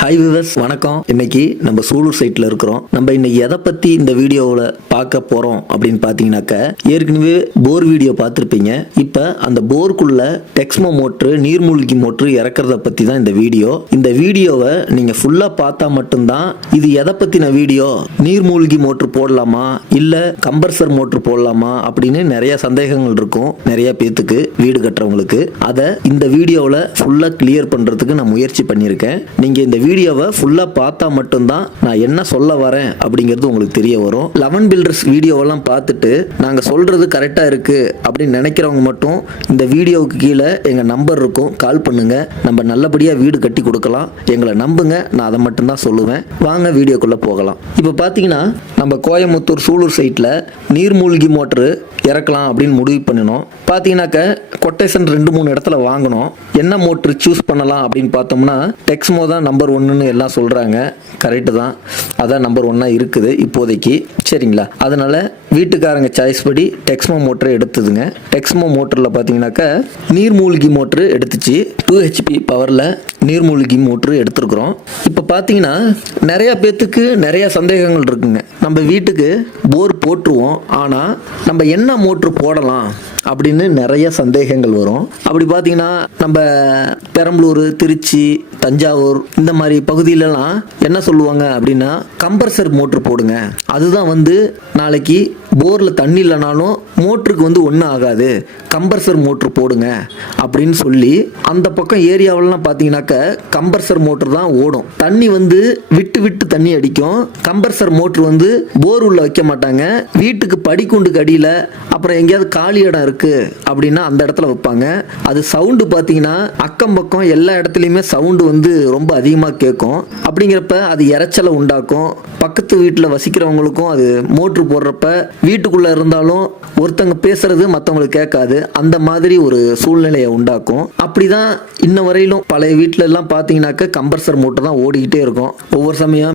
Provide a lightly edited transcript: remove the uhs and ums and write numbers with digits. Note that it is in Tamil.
ஹாய் விவர்ஸ், வணக்கம். இன்னைக்கு நம்ம சூலூர் சைட்ல இருக்கிறோம். நம்ம இன்னைக்கு எதை பத்தி இந்த வீடியோவில் பார்க்க போறோம் அப்படின்னு பாத்தீங்கன்னாக்க, ஏற்கனவே போர் வீடியோ பார்த்துருப்பீங்க. இப்ப அந்த போருக்குள்ள டெக்ஸ்மோ மோட்ரு, நீர்மூழ்கி மோட்ரு இறக்குறத பத்தி தான் இந்த வீடியோ. இந்த வீடியோவை நீங்க ஃபுல்லா பார்த்தா மட்டும்தான் இது எதை பத்தின வீடியோ, நீர்மூழ்கி மோட்ரு போடலாமா இல்ல கம்பர்சர் மோட்ரு போடலாமா அப்படின்னு நிறைய சந்தேகங்கள் இருக்கும் நிறைய பேத்துக்கு, வீடு கட்டுறவங்களுக்கு. அதை இந்த வீடியோவில் ஃபுல்லா கிளியர் பண்றதுக்கு நான் முயற்சி பண்ணியிருக்கேன். நீங்க இந்த வீடியோவை ஃபுல்லா பார்த்தா மட்டும்தான் நான் என்ன சொல்ல வரேன் அப்படிங்கிறது உங்களுக்கு தெரிய வரும். 11 பில்டர்ஸ் வீடியோவெல்லாம் பார்த்துட்டு நாங்கள் சொல்றது கரெக்டா இருக்கு அப்படின்னு நினைக்கிறவங்க மட்டும் இந்த வீடியோவுக்கு கீழே எங்க நம்பர் இருக்கும், கால் பண்ணுங்க. நம்ம நல்லபடியா வீடு கட்டி கொடுக்கலாம். எங்களை நம்புங்க, நான் அதை மட்டும்தான் சொல்லுவேன். வாங்க வீடியோக்குள்ள போகலாம். இப்போ பார்த்தீங்கன்னா நம்ம கோயம்புத்தூர் சூலூர் சைட்ல நீர்மூழ்கி மோட்டரு இறக்கலாம் அப்படின்னு முடிவு பண்ணினோம். பார்த்தீங்கன்னாக்க கொட்டேஷன் 2-3 இடத்துல வாங்கினோம். என்ன மோட்ரு சூஸ் பண்ணலாம் அப்படின்னு பார்த்தோம்னா டெக்ஸ்மோ தான் நம்பர் 1ன்னு எல்லாம் சொல்கிறாங்க. கரெக்டு தான், அதான் நம்பர் 1 இருக்குது இப்போதைக்கு. சரிங்களா? அதனால வீட்டுக்காரங்க சாய்ஸ் படி டெக்ஸ்மோ மோட்டரை எடுத்துதுங்க. டெக்ஸ்மோ மோட்டரில் பார்த்தீங்கன்னாக்க நீர்மூழ்கி மோட்ரு எடுத்துச்சு. 2 HP பவரில் நீர்மூழ்கி மோட்ரு எடுத்துருக்குறோம். இப்போ பார்த்தீங்கன்னா நிறைய பேத்துக்கு நிறைய சந்தேகங்கள் இருக்குங்க. நம்ம வீட்டுக்கு போர் போட்டுருவோம், ஆனால் நம்ம என்ன மோட்ரு போடலாம் அப்படின்னு நிறைய சந்தேகங்கள் வரும். அப்படி பார்த்தீங்கன்னா நம்ம பெரம்பலூர், திருச்சி, தஞ்சாவூர் இந்த மாதிரி பகுதியிலலாம் என்ன சொல்லுவாங்க அப்படின்னா, கம்பர்சர் மோட்ரு போடுங்க, அதுதான் நாளைக்கு போரில் தண்ணி இல்லைனாலும் மோட்ருக்கு ஒன்றும் ஆகாது, கம்பர்சர் மோட்ரு போடுங்க அப்படின்னு சொல்லி அந்த பக்கம் ஏரியாவிலலாம் பார்த்தீங்கன்னாக்க கம்பர்சர் மோட்ரு தான் ஓடும். தண்ணி விட்டு விட்டு தண்ணி அடிக்கும். கம்பர்சர் மோட்ரு போர் உள்ள வைக்க மாட்டாங்க. வீட்டுக்கு படிக்குண்டுக்கு அடியில் அப்புறம் எங்கேயாவது காலி இடம் இருக்கு அப்படின்னா அந்த இடத்துல வைப்பாங்க. அது சவுண்டு பார்த்தீங்கன்னா அக்கம் பக்கம் எல்லா இடத்துலையுமே சவுண்டு ரொம்ப அதிகமாக கேட்கும். அப்படிங்கிறப்ப அது இறைச்சலை உண்டாக்கும். பக்கத்து வீட்டில் வசிக்கிறவங்களுக்கும் அது மோட்ரு போடுறப்ப வீட்டுக்குள்ள இருந்தாலும் ஒருத்தங்க பேசுறது மற்றவங்களுக்கு கேட்காது. அந்த மாதிரி ஒரு சூழ்நிலையை உண்டாக்கும். அப்படிதான் இன்ன வரையிலும் பழைய வீட்டில எல்லாம் பார்த்தீங்கன்னாக்க கம்பர்சர் மோட்டர் தான் ஓடிக்கிட்டே இருக்கும். ஒவ்வொரு சமயம்